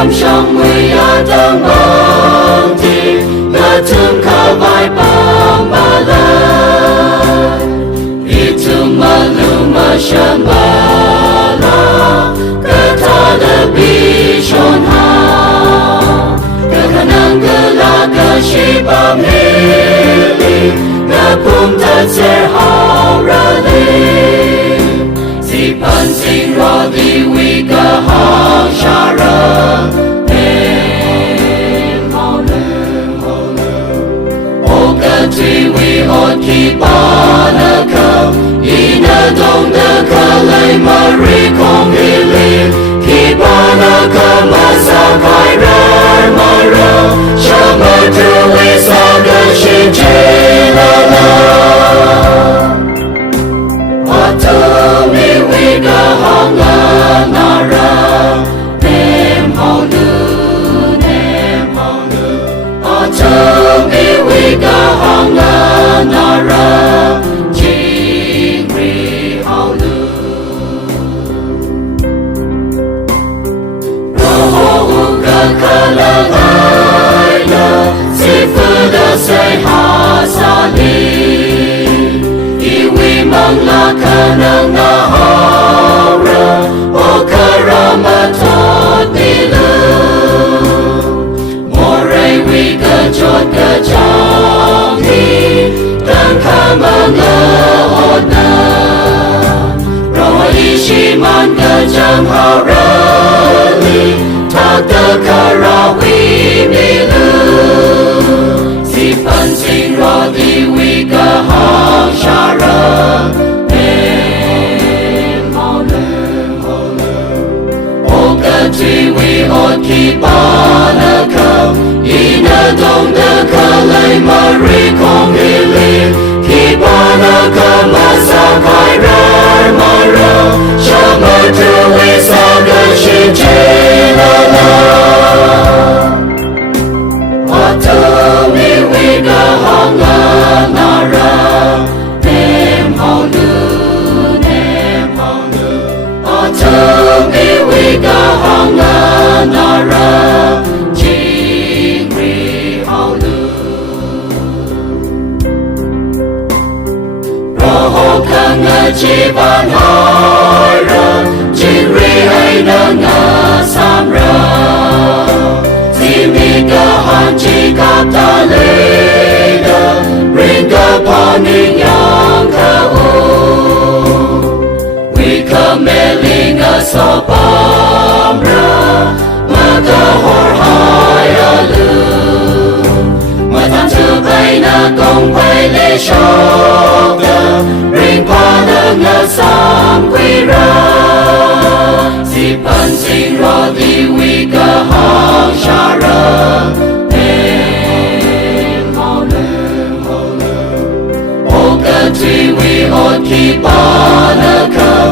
ngắm trong mười ya tầng bóng thì ngỡ thương khá vai bóng ba lần itu malu masyambala kata lebih shonha kekanang gelaga shibam hili ngapum tatser haurali sipan sing rodi wika hang shara tùy vi ôn khi ba nơ khâu y nơ đông nơ khâu lấy mà ri không hi li khi ba nơ khâu mà sa khai ra mà rơ cho mà tu vi sa gần xin chế la la hoa tu mi vi ga hong na ra nem hong nu hoa tu mi vi ga hong na ra chính ri hậu lu roho uga kala ai la si fu da sai ha sa li iwi mang la kana na ha ra o karama to ni lu more we ga chot ga chang ni kamanga ona rohi shiman gajang harali takta karawi milu sipan sing rodi wika hang shara oga tiwi oti bana kau ina dong da kalai mari kong hili Kibana kamasa kairar mara Shama tuwi saga shinche la la Watu mi wiga hanga nara Nem honu Watu mi wiga hanga nara Jingri honu Roho kanga jiban hara Jingri aina nga samra Zimiga hanji kapta leda Ringa paning yang kau Wika melinga sopamra Maka hor hayalu Matan tu baina gong bai le shokda Ring pada nga sam quira Sipan sing rodi wika hang shara Oga tiwi ot ki bana kau